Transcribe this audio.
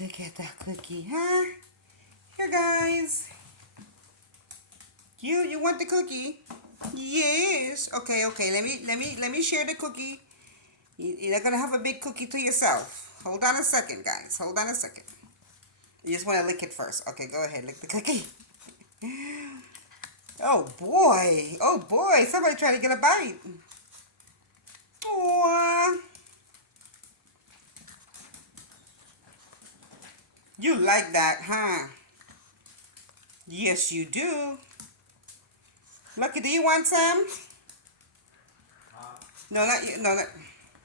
Look at that cookie, huh? Here, guys. You want the cookie? Yes. Okay, okay. Let me share the cookie. You're not gonna have a big cookie to yourself. Hold on a second, guys. Hold on a second. You just want to lick it first. Okay, go ahead. Lick the cookie. Oh boy. Oh boy. Somebody trying to get a bite. Aww. You like that, huh? Yes, you do. Lucky, do you want some? No, not you. No, not.